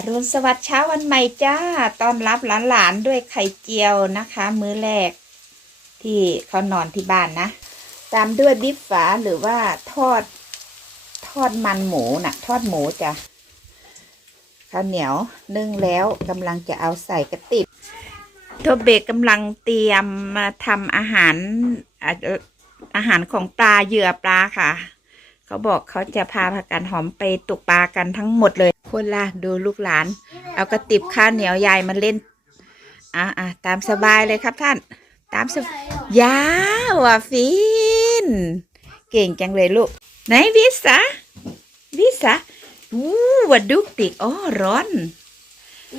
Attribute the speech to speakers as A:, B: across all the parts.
A: อรุณสวัสดิ์เช้าวันใหม่จ้า ต้อนรับหลานๆด้วยไข่เจียวนะคะ มื้อแรก ที่เขานอนที่บ้านนะ ตามด้วยบิฟฝาหรือว่าทอด ทอดมันหมูนะ่ะ ทอดหมูจ้ะข้าวเหนียวนึ่งแล้วกำลังจะเอาใส่กระติบโทเบกกำลังเตรียมมาทำอาหารอาหารของปลาเหยื่อปลาค่ะ เขาบอกเขาจะพาพากันหอมไปตกปลากันทั้งหมดเลย คนละดูลูกหลาน เอากระติบข้าวเหนียวยายมาเล่นอะอะตามสบายเลยครับท่าน ตามสบยาวอะฟิน เก่งจังเลยลูก ไหนวิสาวิสาอู้วัดดุกติกอ๋อร้อน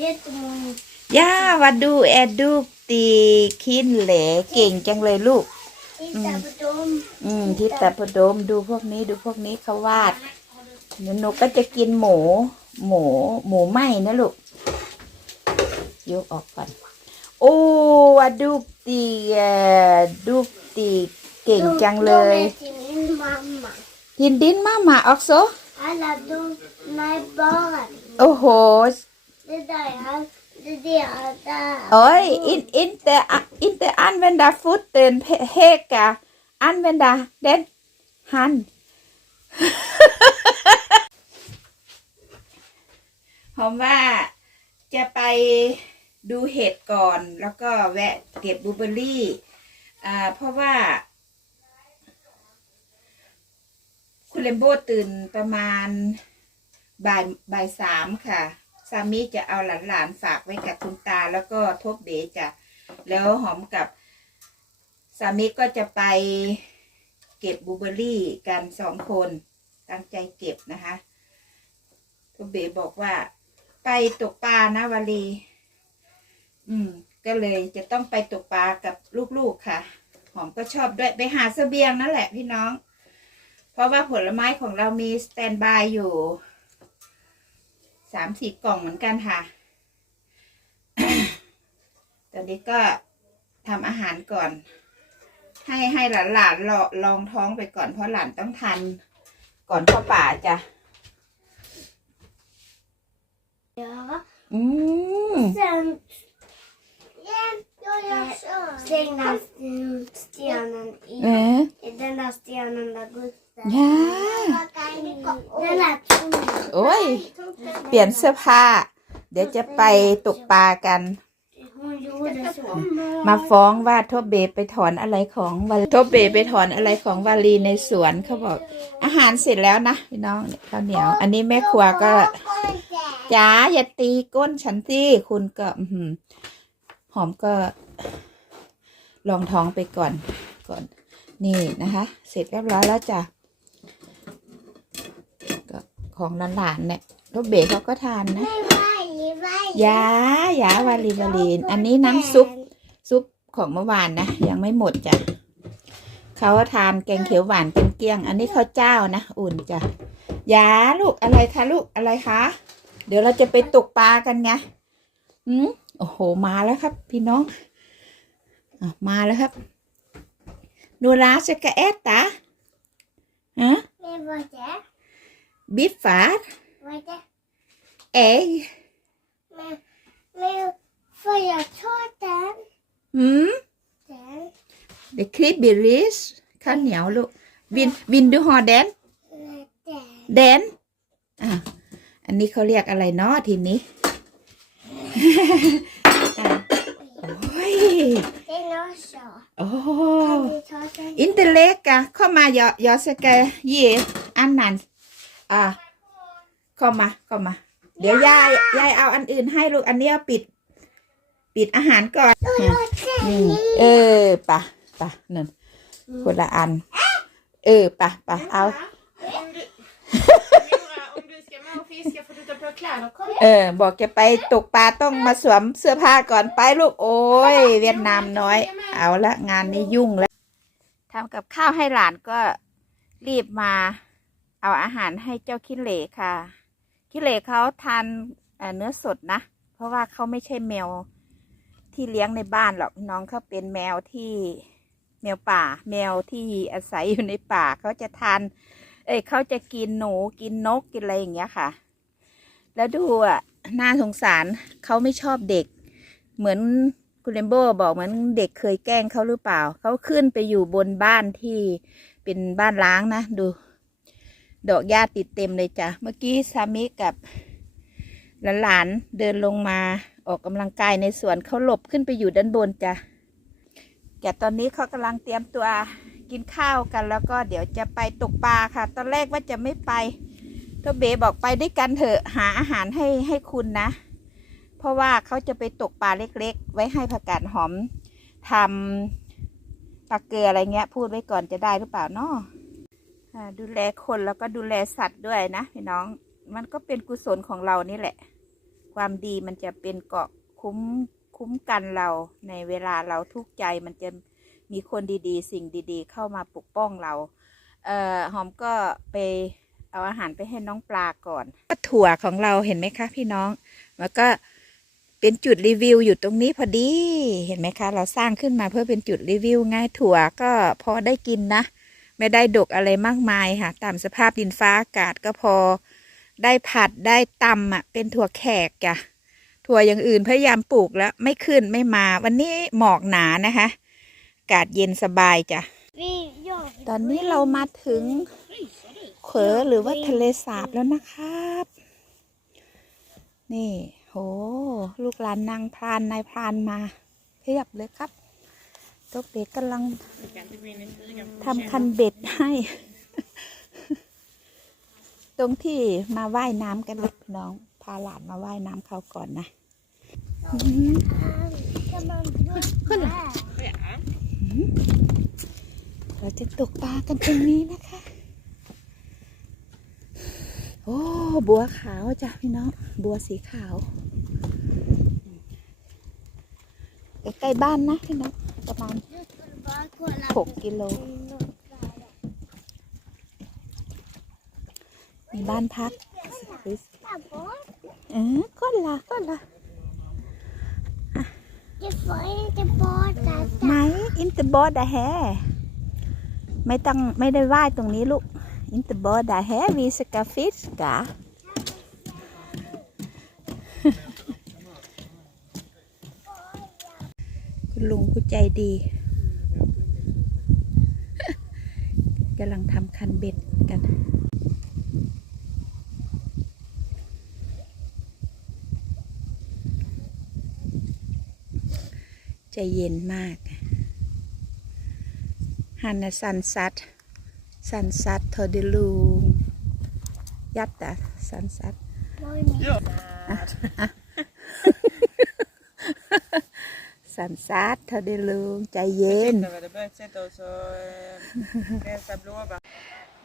B: Jättemånga.
A: ย่าวัดดูแอดดุกติคินเหลเก่งจังเลยลูก
B: Titta på dem.
A: อืมทิตาพดมดูพวกนี้ดูพวกนี้เขาวาดเดี๋ยวหนูก็จะกินหมู หมูหมูไหมนะลูก ยกออกก่อน โอ้วาดุกตีเอ่อดุกตีเก่งจังเลย
B: De är till min mamma.
A: ยินดินมามาออกโซ
B: Alla de, nej bara min.
A: โอ้โห
B: Det där är han, det där är där.
A: โอ้ยอิน อินเตอินเตอันเวนดาะอันเวนดาเดนฮันผมว่าจะไปดูเห็ดก่อน แล้วก็แวะเก็บบลูเบอร์รี่อ่าเพราะว่า คุณเลมโบตื่นประมาณบ่ายบ่ายสามค่ะสามีจะเอาหลานๆฝากไว้กับคุณตา แล้วก็ทบเบจะแล้วหอมกับสามีก็จะไปเก็บบลูเบอร์รี่กันสองคนตั้งใจเก็บนะคะทบเบบอกว่า ไปตกปลานะวาลี อืม ก็เลยจะต้องไปตกปลากับลูกๆค่ะ หอมก็ชอบด้วยไปหาเสบียงนั่นแหละพี่น้อง เพราะว่าผลไม้ของเรามีสแตนบายอยู่สามสี่กล่องเหมือนกันค่ะ ตอนนี้ก็ทำอาหารก่อน ให้ให้หลานหลานๆลอลองท้องไปก่อนเพราะหลานต้องทานก่อนเข้าป่าจ้ะ
B: Ja.
A: อืม
B: Sen, Släng den stenen i,
A: เออ
B: i den där stenen där Gustav.
A: ย่า
B: Den där tom.
A: โอ้ย เปลี่ยนเสื้อผ้า เดี๋ยวจะไปตกปลากัน
B: Hon gjorde så.
A: มาฟ้องว่าทบเบไปถอนอะไรของวาทบเบไปถอนอะไรของวาลีในสวนเขาบอก อาหารเสร็จแล้วนะพี่น้องเนี่ยข้าวเหนียว อันนี้แม่ครัวก็ จ๋าอย่าตีก้นฉันสิคุณก็อื้อหือหอมก็ ลองท้องไปก่อนก่อน นี่นะคะ เสร็จเรียบร้อยแล้วจ้ะก็ของหลานๆเนี่ยทบเบเขาก็ทานนะยายาวาลีวาลีน อันนี้น้ำซุปซุปของเมื่อวานนะ ยังไม่หมดจ้ะเขาทานแกงเขียวหวานเป็นเกลี้ยง อันนี้ข้าวเจ้านะ อุ่นจ้ะยาลูกอะไรคะลูกอะไรคะ เดี๋ยวเราจะไปตกปลากันไงอืมโอ้โห มาแล้วครับ พี่น้องอะมาแล้วครับนูราสกะเอตตาฮะ
B: Men vad är det?
A: บิฟฟาด
B: Vad är det?
A: เอ็ก
B: Men, men får jag ta den?
A: หืม
B: Den?
A: เดคลิปบิริสข้าวเหนียวลูก วิน วินดูฮอแดน
B: Nej, den.
A: แดน อะ อันนี้เขาเรียกอะไรเนาะทีนี้อะโอ้ย
B: Den också.
A: โอ้
B: Kan vi ta den?
A: อินเตเล็กอะเข้ามายอยอสกะเยอันนั้นอะเข้ามาเข้ามา เดี๋ยวยายยายเอาอันอื่นให้ลูกอันนี้เอาปิด ปิดอาหารก่อนอะอืมเออปะปะนั่นคนละอัน เออปะปะเอา
C: Om du ska med och fiska får du ta på kläder. Kom
A: เออ บอกจะไปตกปลาต้องมาสวมเสื้อผ้าก่อนไปลูกโอ้ย เวียดนามน้อย เอาละงานนี้ยุ่งแล้วทำกับข้าวให้หลานก็รีบมา เอาอาหารให้เจ้าคิเหลค่ะ คิเหลเขาทานเอ่อเนื้อสดนะ เพราะว่าเขาไม่ใช่แมวที่เลี้ยงในบ้านหรอกน้องเขาเป็นแมวที่แมวป่า แมวที่อาศัยอยู่ในป่าเขาจะทาน เอ้ยเขาจะกินหนูกินนกกินอะไรอย่างเงี้ยค่ะ แล้วดูอะน่าสงสารเขาไม่ชอบเด็ก เหมือนคุณเลมโบบอกเหมือนเด็กเคยแกล้งเขาหรือเปล่า เขาขึ้นไปอยู่บนบ้านที่เป็นบ้านล้างนะ ดู ดอกหญ้าติดเต็มเลยจ้ะ เมื่อกี้ซามิกับหลานๆเดินลงมาออกกำลังกายในสวนเขาหลบขึ้นไปอยู่ด้านบนจ้ะแต่ตอนนี้เขากำลังเตรียมตัวกินข้าวกันแล้วก็เดี๋ยวจะไปตกปลาค่ะ ตอนแรกว่าจะไม่ไป โทเบบอกไปด้วยกันเถอะหาอาหารให้ให้คุณนะ เพราะว่าเขาจะไปตกปลาเล็กๆ ไว้ให้ผักกาดหอมทำปลาเกลืออะไรเงี้ย พูดไว้ก่อนจะได้หรือเปล่าเนาะอ่าดูแลคนแล้วก็ดูแลสัตว์ด้วยนะพี่น้อง มันก็เป็นกุศลของเรานี่แหละ ความดีมันจะเป็นเกาะคุ้มคุ้มกันเราในเวลาเราทุกข์ใจมันจะมีคนดีๆ สิ่งดีๆ เข้ามาปกป้องเรา เอ่อหอมก็ไป เอาอาหารไปให้น้องปลาก่อนก็ถั่วของเราเห็นไหมคะ พี่น้อง แล้วก็เป็นจุดรีวิวอยู่ตรงนี้พอดี เห็นไหมคะ เราสร้างขึ้นมาเพื่อเป็นจุดรีวิวง่ายถั่วก็พอได้กินนะ ไม่ได้ดกอะไรมากมายค่ะ ตามสภาพดินฟ้าอากาศก็พอ ได้ผัดได้ตำอะ เป็นถั่วแขกจ้ะ ถั่วอย่างอื่นพยายามปลูกแล้วไม่ขึ้นไม่มา วันนี้หมอกหนานะคะ อากาศเย็นสบายจ้ะ
B: Vi gör
A: ตอนนี้เรามาถึง เขอหรือว่าทะเลสาบแล้วนะครับ นี่ โห ลูกหลานนางพรานนายพรานมาเพียบเลยครับตกเบ็ดกำลังทำคันเบ็ดให้ ตรงที่มาว่ายน้ำกันเลยพี่น้อง พาหลานมาว่ายน้ำเขาก่อนนะอืม
B: Kan man
A: Kolla.
C: Ja.
A: เราจะตกปลากันตรงนี้นะคะโอ้บัวขาวจ้ะพี่น้อง บัวสีขาวใกล้ๆบ้านนะพี่น้องประมาณ
B: bara kolla
A: หกกิโลมีบ้านพัก
B: Titta bort.
A: เออก็ละก็ละ
B: Du får inte bada
A: ไหมอินเตอร์บอดาแฮไม่ต้องไม่ได้ว่ายตรงนี้ลูก อินเตอร์บอดาแฮวีสกาฟิสกาคุณลุงผู้ใจดีกำลังทำคันเบ็ดกันใจเย็นมากฮันนาซันซัต ซันซัตทอเดลูยัตตาซันซัตซันซัตทอเดลูใจเย็น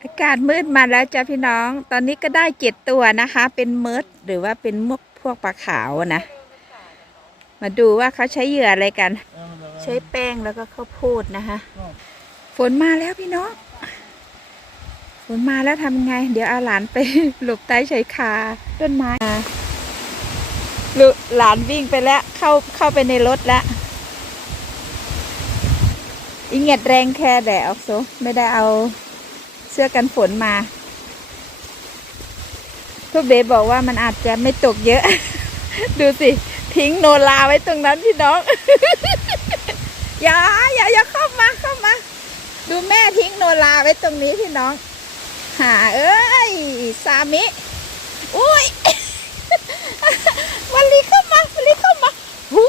A: อากาศมืดมาแล้วจ้ะพี่น้อง ตอนนี้ก็ได้เจ็ดตัวนะคะ เป็นเมิร์ดหรือว่าเป็นพวกพวกปลาขาวนะ มาดูว่าเขาใช้เหยื่ออะไรกัน ใช้แป้งแล้วก็ข้าวโพดนะคะ ฝนมาแล้วพี่น้อง ฝนมาแล้วทำไง เดี๋ยวเอาหลานไปหลบใต้ชายคาต้นไม้ลุหลานวิ่งไปแล้ว เข้าเข้าไปในรถแล้วอิงเงียดแรงแค่แดดออกโซไม่ได้เอาเสื้อกันฝนมาทุกเบบอกว่ามันอาจจะไม่ตกเยอะ ดูสิ ทิ้งโนลาไว้ตรงนั้นพี่น้อง อย่าอย่าอย่าเข้ามาเข้ามา ดูแม่ทิ้งโนลาไว้ตรงนี้พี่น้อง หาเอ้ยสามิอุ้ยวันลีเข้ามาวันลีเข้ามาหู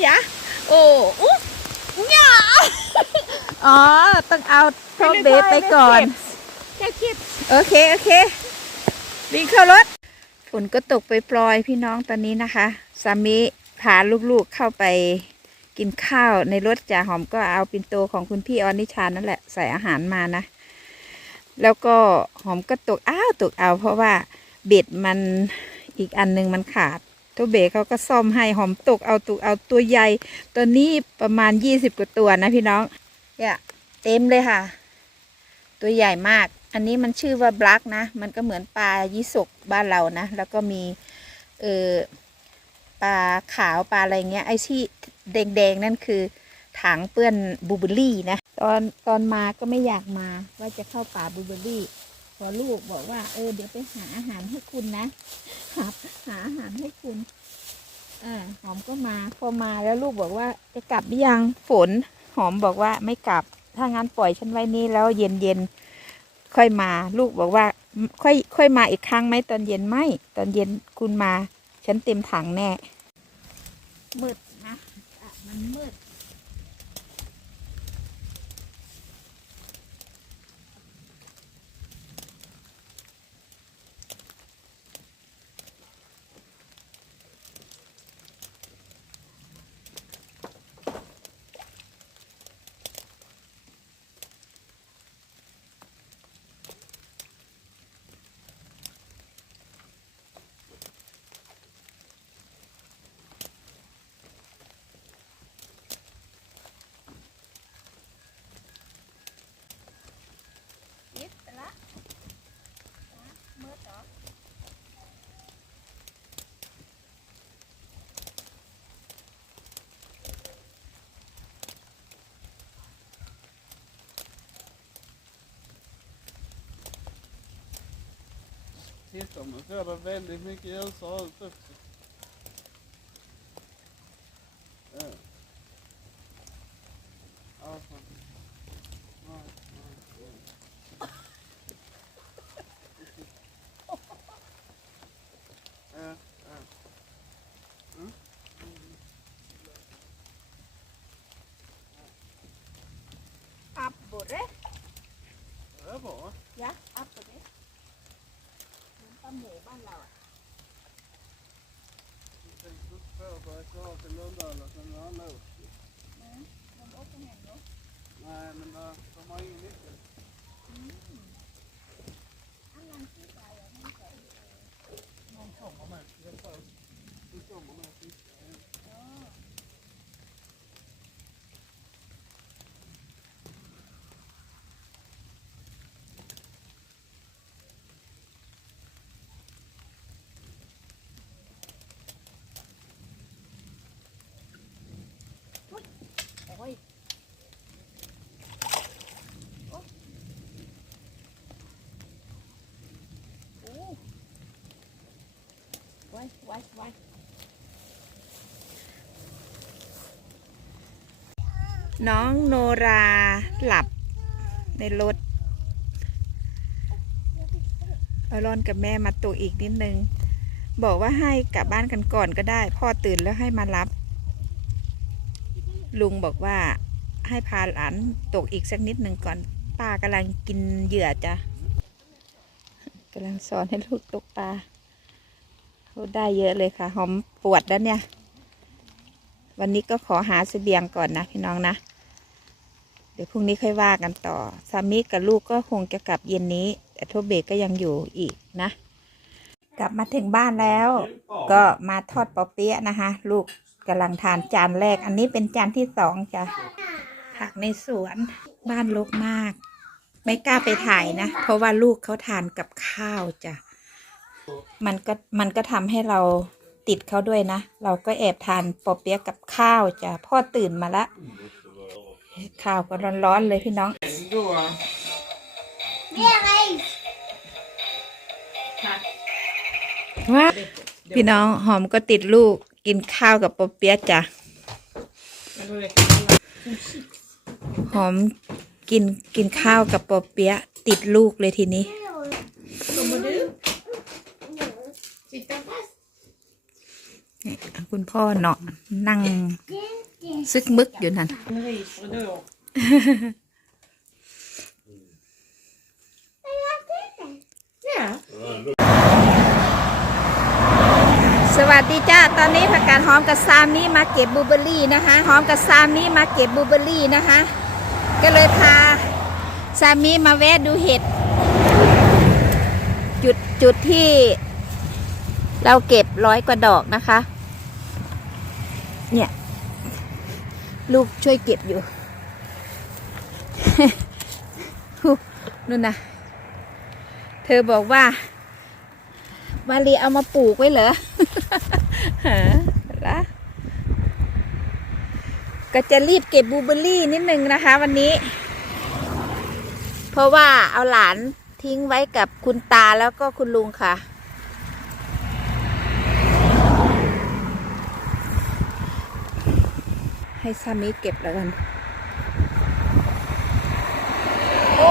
A: อย่าโอ้อุ๊หย่าอ๋อ ต้องเอาโทรเบสไปก่อน
C: แค่คิด
A: โอเค โอเควิ่งเข้ารถฝนก็ตกไปปลอยๆพี่น้องตอนนี้นะคะ สามีพาลูกๆเข้าไปกินข้าวในรถจ่าหอมก็เอาปินโตของคุณพี่ออนิชานั่นแหละใส่อาหารมานะ แล้วก็หอมก็ตกอ้าวตกเอา เพราะว่าเบ็ดมันอีกอันหนึงมันขาดตัวเบเขาก็ซ่อมให้หอมตกเอาตกเอาตัวใหญ่ตัวนี้ประมาณยี่สิบกว่าตัวนะพี่น้องเนี่ยเต็มเลยค่ะ ตัวใหญ่มาก อันนี้มันชื่อว่าบลักนะ มันก็เหมือนปลายิสกบ้านเรานะ แล้วก็มีเออปลาขาวปลาอะไรเงี้ยไอ้ที่แดงๆนั่นคือถังเปื้อนบูเบอรี่นะ ตอนตอนมาก็ไม่อยากมาว่าจะเข้าป่าบลูเบอร์รี่ พอลูกบอกว่า เออ เดี๋ยวไปหาอาหารให้คุณนะ หาหาอาหารให้คุณอหอมก็มาพอมาแล้วลูกบอกว่าจะกลับหรือยังฝน หอมบอกว่าไม่กลับ ถ้างั้นปล่อยฉันไว้นี่แล้วเย็นเย็นๆค่อยมา ลูกบอกว่า ค่อยค่อยมาอีกครั้งไหมตอนเย็นไม่ตอนเย็นคุณมา ฉันเต็มถังแน่มืดนะมันมืด
D: Titta, man får göra väldigt mycket ljusare ut också. Ja. Alltså. Nej, nej, nej. Ja, ja. Mm.
A: Abborre?
D: Det är bra.
A: Ja, abborre. เหมือนปลาหมูบ้านเราอะ
D: Jag tänkte inte på att börja klara till Lundöla sen när han låg.
A: มันโอ้เป็นอย่างนี้
D: Nej, men uh, de har ingen nyckel.
A: อันนั้นที่ใส่อะมันใส่
D: Någon kommer med. Jag får. Du kommer med fiskar. ja.
A: โอ้ยโอ้โอ้ไว้ไว้ไว้น้องโนราหลับในรถเอารอนกับแม่มาตัวอีกนิดนึง บอกว่าให้กลับบ้านกันก่อนก็ได้ พ่อตื่นแล้วให้มารับ ลุงบอกว่าให้พาหลานตกอีกสักนิดหนึ่งก่อน ป้ากำลังกินเหยื่อจ้ะกำลังสอนให้ลูกตกปลา ได้เยอะเลยค่ะ หอมปวดแล้วเนี่ย วันนี้ก็ขอหาเสบียงก่อนนะพี่น้องนะ เดี๋ยวพรุ่งนี้ค่อยว่ากันต่อ สามีกับลูกก็คงจะกลับเย็นนี้ แต่โทเบกก็ยังอยู่อีกนะ กลับมาถึงบ้านแล้ว ก็มาทอดปอเปี๊ยะนะคะ ลูกกำลังทานจานแรก อันนี้เป็นจานที่สองจ้ะ ผักในสวนบ้านรกมาก ไม่กล้าไปถ่ายนะ เพราะว่าลูกเขาทานกับข้าวจ้ะ มันก็มันก็ทำให้เราติดเขาด้วยนะ เราก็แอบทานปอเปี๊ยะกับข้าวจ้ะพ่อตื่นมาละ ข้าวก็ร้อนๆเลยพี่น้อง
D: Då,
B: Mer ris!
A: ว่าพี่น้องหอมก็ติดลูกกินข้าวกับปอเปี๊ยะจ้ะ
C: Men då räcker det.
A: หอมกินกินข้าวกับปอเปี๊ยะติดลูกเลยทีนี้
C: Kommer du? Sitta fast.
A: นี่คุณพ่อเนาะนั่งซึกมึกอยู่นั่น
C: En ris och då.
B: 'Ja.
A: สวัสดีจ้า ตอนนี้ผักกาดหอมกับซามีมาเก็บบลูเบอร์รี่นะคะหอมกับซามีมาเก็บบลูเบอร์รี่นะคะ ก็เลยพาซามีมาแวะดูเห็ด จุดจุดที่ เราเก็บร้อยกว่าดอกนะคะ เนี่ย ลูกช่วยเก็บอยู่นู่นนะเธอบอกว่า วาลีเอามาปลูกไว้เหรอฮะละก็จะรีบเก็บบูเบอรี่นิดนึงนะคะ วันนี้ เพราะว่าเอาหลานทิ้งไว้กับคุณตาแล้วก็คุณลุงค่ะ ให้สามีเก็บแล้วกัน โอ้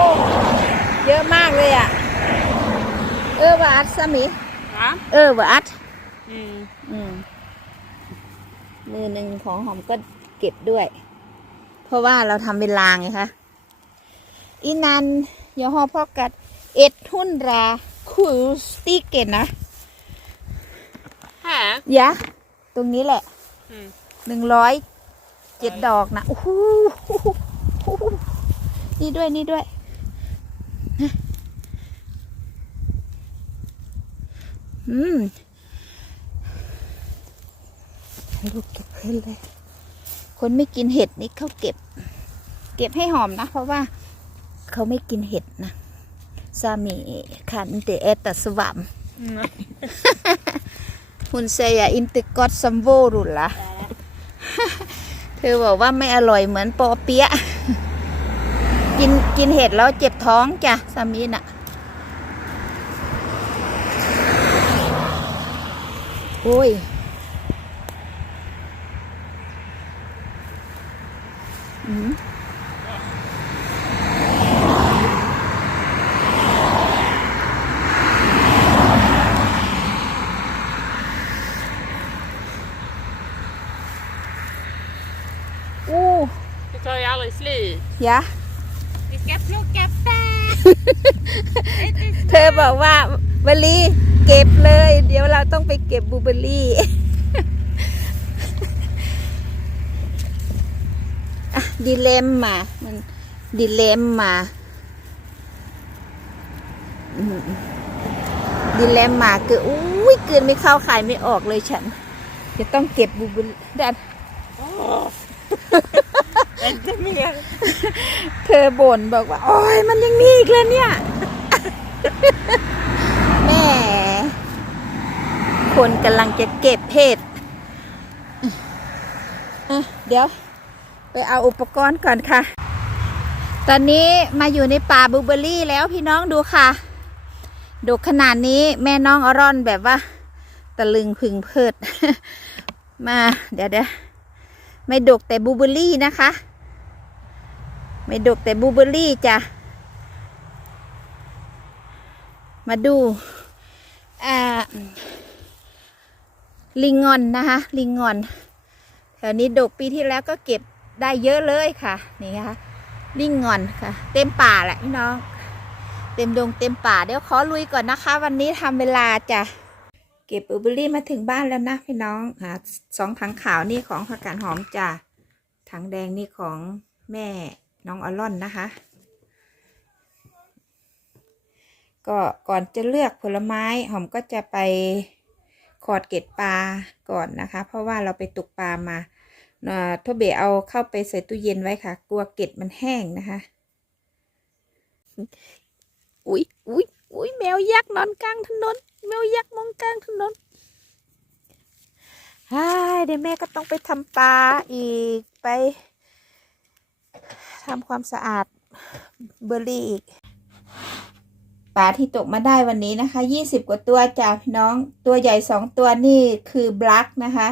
A: เยอะมากเลยอะ เออวาอัดสามี
E: Va?
A: เออวาอัด
E: Mm.
A: อืมมือหนึ่งของหอมก็เก็บด้วย เพราะว่าเราทำเวลาไงคะอีนันยอฮอพอกัดเอ็ดทุนราคูสติเกนนะ
E: Här?
A: ยะ ตรงนี้แหละ
E: อืม
A: หนึ่งร้อย เจ็ดดอกนะโอ้โหนี่ด้วยนี่ด้วยอืมให้ลูกเก็บเพิ่นเลย คนไม่กินเห็ดนี่เขาเก็บ เก็บให้หอมนะ เพราะว่าเขาไม่กินเห็ดนะสามีขันเตเอตสวัม
E: Mm.
A: Hon säger inte gott som vårrulla เธอบอกว่าไม่อร่อยเหมือนปอเปี๊ยะกินกินเห็ดแล้วเจ็บท้องจ้ะสามีน่ะ โอ้ย อืมอู้
E: Det tar ju aldrig slut.
A: ยะ
E: Vi ska plocka bär.
A: เธอ บอกว่าเบอร์รี่เก็บเลย เดี๋ยวเราต้องไปเก็บบลูเบอร์รี่อะดิเลมมา มันดิเลมมาอืมดิเลมมาคืออุ้ยเกินไม่เข้าขายไม่ออกเลยฉัน จะต้องเก็บบลูเบอร์รี่ดัน
E: Inte mer.
A: เธอบ่นบอกว่า โอ้ยมันยังมีอีกเลยเนี่ย แม่คนกำลังจะเก็บเห็ดเดี๋ยว ไปเอาอุปกรณ์ก่อนค่ะ ตอนนี้มาอยู่ในป่าบูเบอรี่แล้วพี่น้องดูค่ะดกขนาดนี้แม่น้องอรอนแบบว่า ตะลึงพึงเพิด มาเดี๋ยวเดี๋ยวไม่ดกแต่บูเบอรี่นะคะ ไม่ดกแต่บูเบอรี่จ้ะ มาดูลิงงอนนะคะ ลิงงอนแถวนี้ดกปีที่แล้วก็เก็บได้เยอะเลยค่ะนี่นะคะลิงงอนค่ะ เต็มป่าแหละพี่น้อง เต็มดงเต็มป่าเดี๋ยวขอลุยก่อนนะคะ วันนี้ทำเวลาจ้ะเก็บบูเบอร์รี่มาถึงบ้านแล้วนะพี่น้องอ่าสองถังขาวนี่ของผักกาดหอมจ้ะถังแดงนี่ของแม่น้องอลอนนะคะ ก็ก่อนจะเลือกผลไม้หอมก็จะไปขอดเกล็ดปลาก่อนนะคะ เพราะว่าเราไปตกปลามาทบเบเอาเข้าไปใส่ตู้เย็นไว้ค่ะ กลัวเกล็ดมันแห้งนะคะ อุ๊ยอุ๊ยอุ๊ยแมวยักษ์นอนกลางถนน แมวยักษ์นอนกลางถนนฮ่าเดี๋ยวแม่ก็ต้องไปทำปลาอีกไปทำความสะอาดเบอร์รี่อีก ปลาที่ตกมาได้วันนี้นะคะยี่สิบกว่าตัวจ้าพี่น้องตัวใหญ่สองตัวนี่คือบลักนะคะ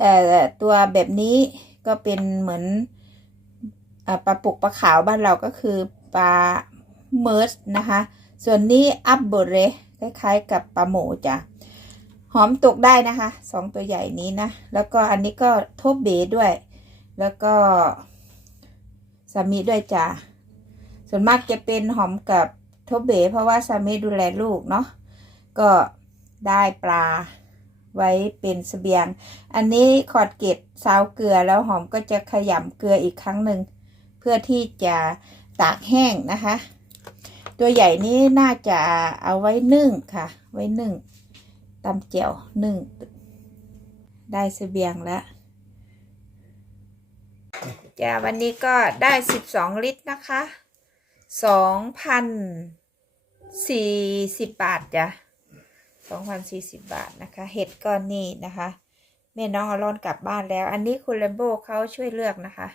A: เอ่อตัวแบบนี้ก็เป็นเหมือนอปลาปุกปลาขาวบ้านเราก็คือปลาเมิร์สนะคะ ส่วนนี้อัพเบเรคล้ายๆกับปลาหมูจ้ะหอมตกได้นะคะสองตัวใหญ่นี้นะ แล้วก็อันนี้ก็ทบเบด้วย แล้วก็สามีด้วยจ้ะส่วนมากจะเป็นหอมกับ ทบเบเพราะว่าสามีดูแลลูกเนาะก็ได้ปลาไว้เป็นเสบียง อันนี้ขอดเกล็ดซาวเกลือแล้วหอมก็จะขยำเกลืออีกครั้งหนึ่งเพื่อที่จะตากแห้งนะคะ ตัวใหญ่นี้น่าจะเอาไว้นึ่งค่ะ ไว้นึ่งตำเจียวนึ่ง ได้เสบียงแล้วจ้าวันนี้ก็ได้สิบสองลิตรนะคะสองพัน สี่สิบบาทจ้ะสองพันสี่สิบบาทนะคะ เห็ดก้อนนี้นะคะแม่น้องเอาร่อนกลับบ้านแล้ว อันนี้คุณแลมโบเขาช่วยเลือกนะคะ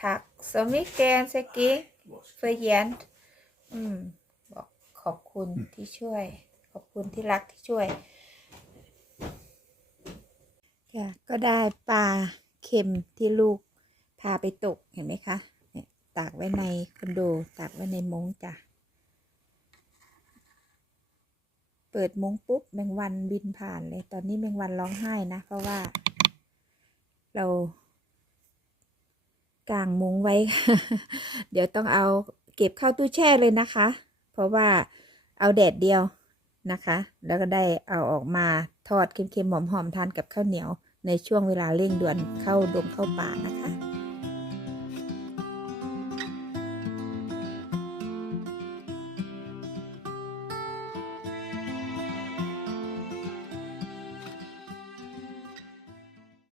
A: Tack så mycket älskling för hjälp. อืมบอกขอบคุณที่ช่วย ขอบคุณที่รักที่ช่วยค่ะก็ได้ปลาเค็มที่ลูกพาไปตกเห็นไหมคะเนี่ย ตากไว้ในคอนโด ตากไว้ในมงจ้ะ เปิดมงปุ๊บแมงวันบินผ่านเลย ตอนนี้แมงวันร้องไห้นะ เพราะว่า เรากางมุ้งไว้ เดี๋ยวต้องเอาเก็บเข้าตู้แช่เลยนะคะ เพราะว่าเอาแดดเดียวนะคะ แล้วก็ได้เอาออกมาทอดเค็มๆหอมๆทานกับข้าวเหนียว ในช่วงเวลาเร่งด่วนเข้าดงเข้าป่านะคะ